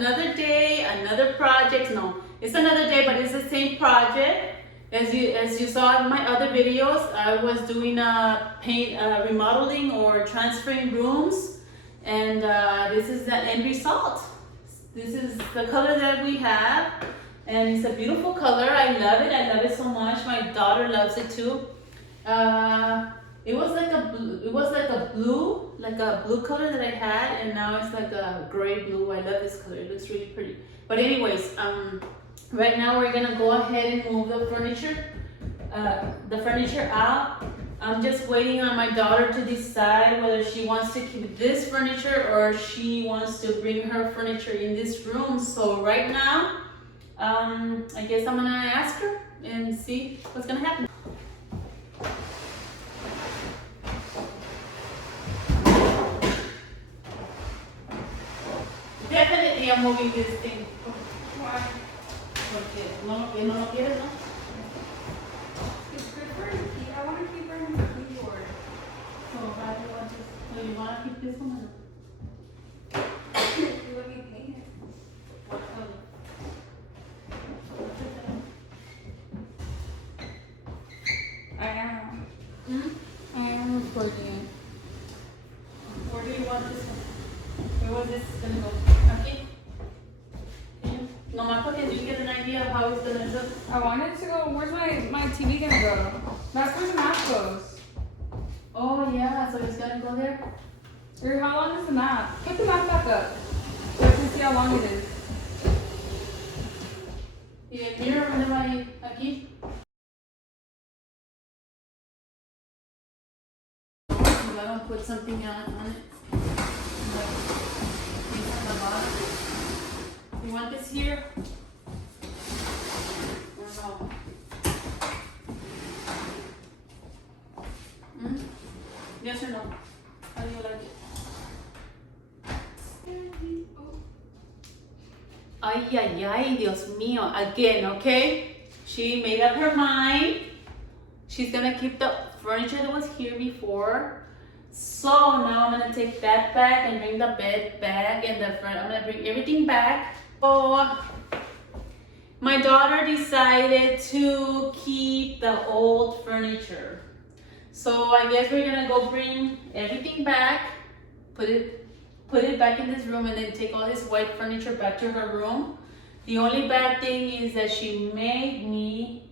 another day, another project. No, it's another day, but it's the same project. As you saw in my other videos, I was doing a remodeling or transferring rooms, and this is the end result. This is the color that we have, and it's a beautiful color. I love it. I love it so much. My daughter loves it too. It was like a blue. It was like a blue color that I had, and now it's like a gray blue. I love this color. It looks really pretty. But anyways, right now we're gonna go ahead and move the furniture out. I'm just waiting on my daughter to decide whether she wants to keep this furniture or she wants to bring her furniture in this room. So right now, I guess I'm gonna ask her and see what's gonna happen. Definitely I'm moving this thing. Why? Porque no lo quieres, ¿no? It's good for her. I want to keep her in the keyboard. So why do you want this? So you want to keep this one or no? You let me paint it. What color? I am. Hmm? I am recording. Where do you want this one? Where was this gonna go? Aquí? Nomás porque you get an idea of how it's gonna look. I wanted to go. Where's my TV gonna go? That's where the map goes. Oh yeah, so it's gonna go there? Or how long is the map? Put the map back up so I can see how long it is. Y el mirror, ¿dónde va a ir? Aquí. I'm gonna put something on it. Like, things on the bottom. You want this here? Or no? Hmm? Yes or no? How do you like it? Ay, ay, ay, Dios mío. Again, okay? She made up her mind. She's gonna keep the furniture that was here before. So now I'm gonna take that back and bring the bed back and the front. I'm gonna bring everything back. So my daughter decided to keep the old furniture. So I guess we're gonna go bring everything back, put it back in this room, and then take all this white furniture back to her room. The only bad thing is that she made me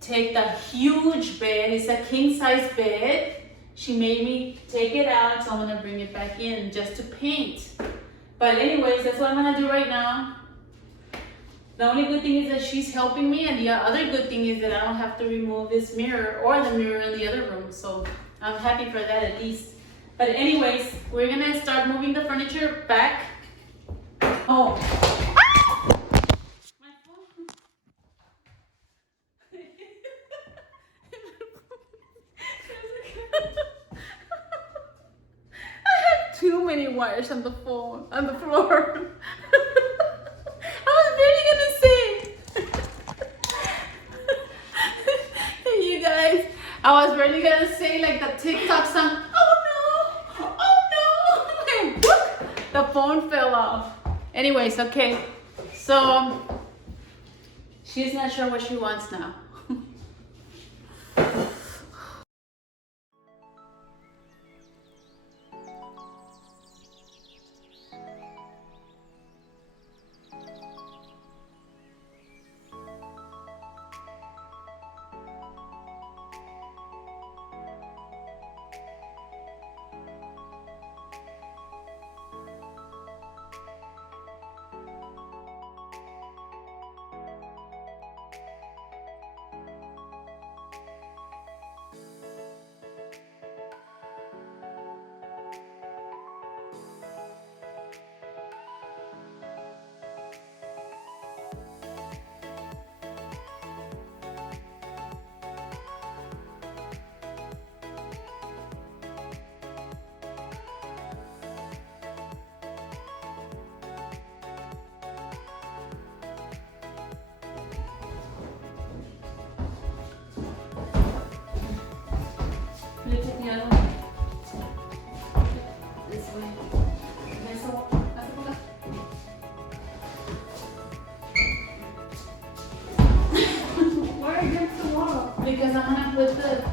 take the huge bed. It's a king size bed. She made me take it out, so I'm gonna bring it back in just to paint. But anyways, that's what I'm gonna do right now. The only good thing is that she's helping me, and the other good thing is that I don't have to remove this mirror or the mirror in the other room. So I'm happy for that at least. But anyways, we're gonna start moving the furniture back. Oh. My phone. I have too many wires on the phone, on the floor. I was really gonna say. You guys, I was really gonna say like the TikTok song. Oh no! The phone fell off. Anyways, okay. So she's not sure what she wants now. put the.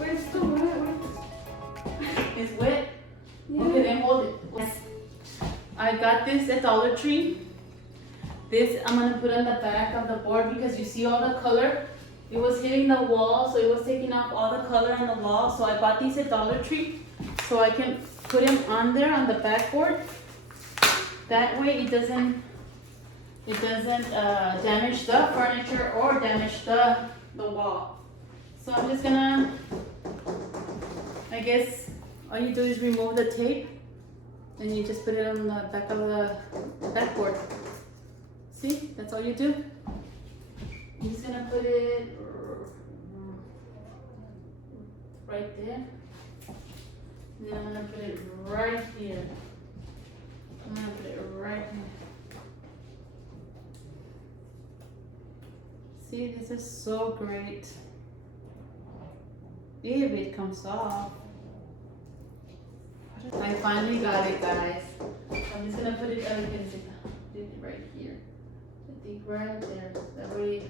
Wait, it's still wet. It's wet. Yeah. Okay, then hold it. Yes. I got this at Dollar Tree. This I'm gonna put on the back of the board because you see all the color. It was hitting the wall, so it was taking off all the color on the wall. So I bought these at Dollar Tree, so I can put them on there on the backboard. That way, it doesn't damage the furniture or damage the wall. So I'm just gonna, I guess, all you do is remove the tape, and you just put it on the back of the backboard. See, that's all you do. I'm just gonna put it right there. And then I'm gonna put it right here. I'm gonna put it right here. See, this is so great. If it comes off. I finally got it, guys. I'm just gonna put it right here. I think right there. That way.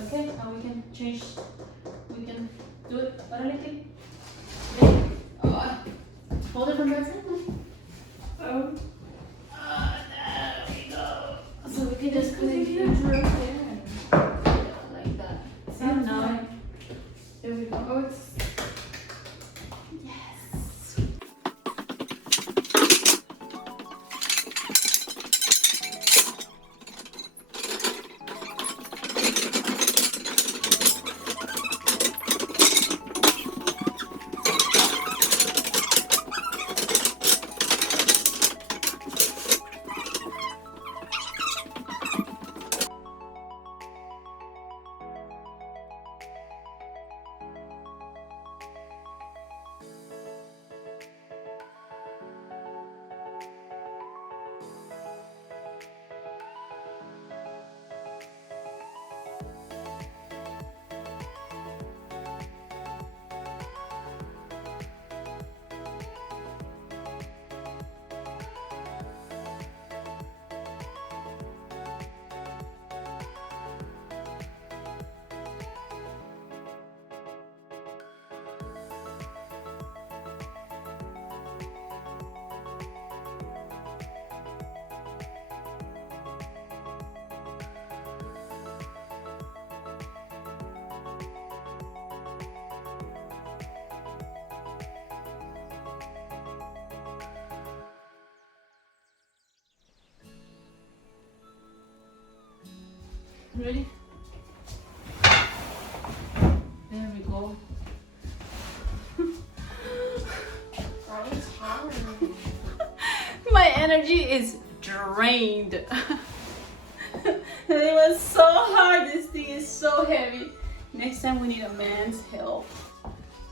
Okay, now we can change. We can do it. Hold it from that side. Oh. There we go. So we can just put it here. Like that. See now? There we go. Oh, it's. Yes. Ready? There we go. Oh, it's hard. My energy is drained. It was so hard. This thing is so heavy. Next time we need a man's help.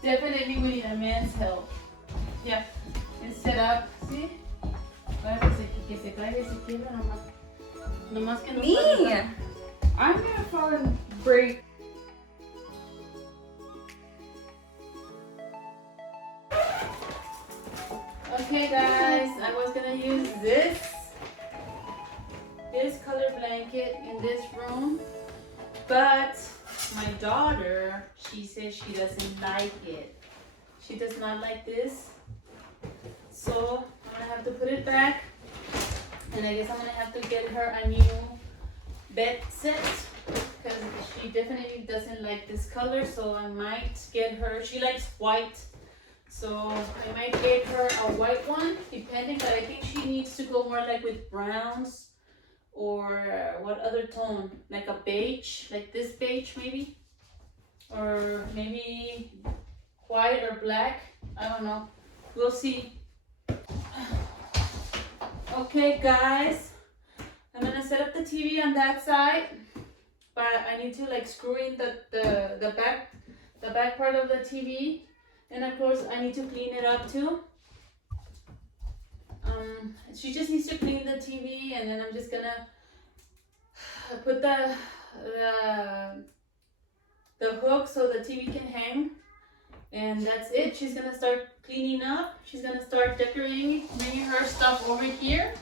Definitely we need a man's help. Yeah. And set up. See? Que se caiga y se quiebra nomás. Nomás que no Me? salga. I'm gonna fall and break. Okay guys, I was gonna use this color blanket in this room, but my daughter, she says she doesn't like it. She does not like this. So I'm gonna have to put it back, and I guess I'm gonna have to get her a new bed set because she definitely doesn't like this color. So I might get her, she likes white, so I might get her a white one depending, but I think she needs to go more like with browns or what other tone, like a beige, like this beige maybe, or maybe white or black. I don't know, we'll see. Okay guys, I'm gonna set up the TV on that side, but I need to like screw in the back part of the TV, and of course I need to clean it up too. She just needs to clean the TV, and then I'm just gonna put the hook so the TV can hang, and that's it. She's gonna start cleaning up. She's gonna start decorating, bringing her stuff over here,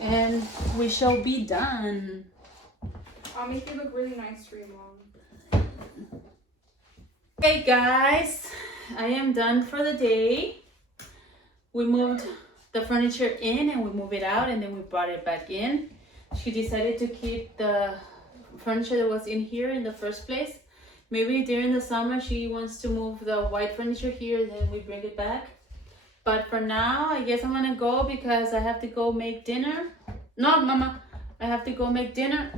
and we shall be done. I'll make it look really nice for your mom. Hey guys, I am done for the day. We moved the furniture in and we moved it out and then we brought it back in. She decided to keep the furniture that was in here in the first place. Maybe during the summer she wants to move the white furniture here and then we bring it back. But for now, I guess I'm gonna go because I have to go make dinner. No, Mama, I have to go make dinner.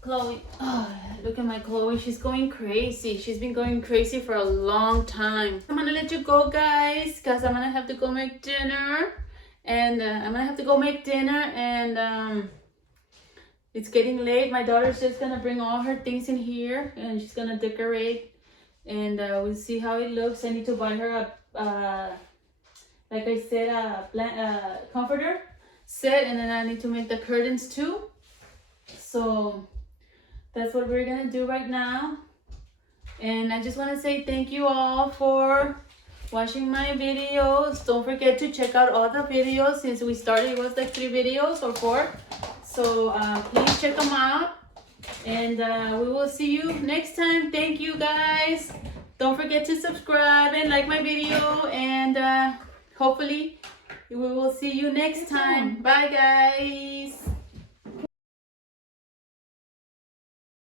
Chloe, oh, look at my Chloe. She's going crazy. She's been going crazy for a long time. I'm gonna let you go, guys, because I'm gonna have to go make dinner. And it's getting late. My daughter's just gonna bring all her things in here and she's gonna decorate. And we'll see how it looks. I need to buy her a like I said, a comforter set, and then I need to make the curtains too. So that's what we're gonna do right now. And I just want to say thank you all for watching my videos. Don't forget to check out all the videos. Since we started, it was like 3 videos or 4. So please check them out. And we will see you next time. Thank you guys. Don't forget to subscribe and like my video. And hopefully we will see you next time. Bye guys.